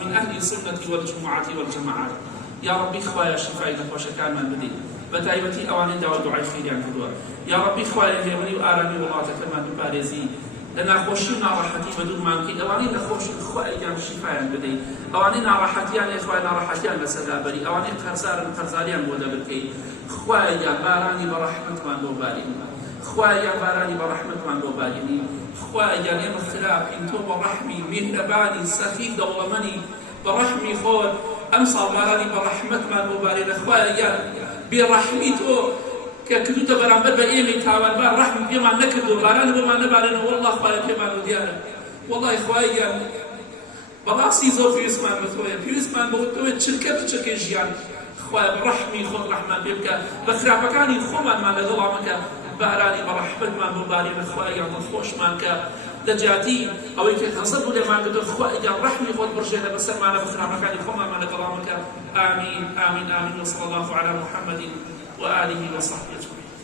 من أهل السنة والجمعة والجماعات يا ربي خوايا شفاء نخوشكان من بدي بتايبتي أواني دعوة دعاء خيريان كدوا يا ربي خوايا هيمني وآرامي وڵاتەکە من بپارێزی لە ناخۆشی و ناڕەحەتی بەدوورمانکەی ئەوانەی نەخۆشی خوایان شیفایان بدەیت ئەوانەی ناڕەحەتیان خوای ناڕەحەتیان لەسەردا بەری ئەوانەی قەرزارن قەرزاریان بۆ دەبکەی خوایان بارانی بەڕەحمەتمان بۆ بارینی خوایان بارانی بەڕەحمەتمان بۆ بارینی خوایان ئێمە خراپین تۆ بەڕەحمی میهرەبانی سەخی دەوڵەمەنی بەڕەحمی خۆت ئەمساڵ بارانی بەڕەحمەتمان بۆ بارینە خوایان بێڕەحمی تۆ کە کردوتە بەرامبەر بە ئێمەی تاوانبار ڕەحم پێمان نەکردو باران بۆمان نەبارێنەوە وەڵڵا خوایە پێمان و دیارە وەڵڵای خوایە بەڕاستی زۆر پێویستمان بە تۆیە پێویستمان بە تۆیە چرکە بچەکەی ژیان خوایە بڕەحمی خۆت ڕەحمان پێ بکە بە خراپەکانی خۆمانمان لەگەڵا مەکە بارانی بەڕەحمەتمان بۆ بارێنە خوایە دڵخۆشمان کە دەجاتی ئەوەی کە غەزەب بوو لێمان کردو خوایە ڕەحمی خۆت بڕژێنە بەسەرمانە بە خراپەکانی خۆمانمان لەگەڵا مەکە آمین آمین آمین وصلى الله على محمد وآله وصحبه أجمعين.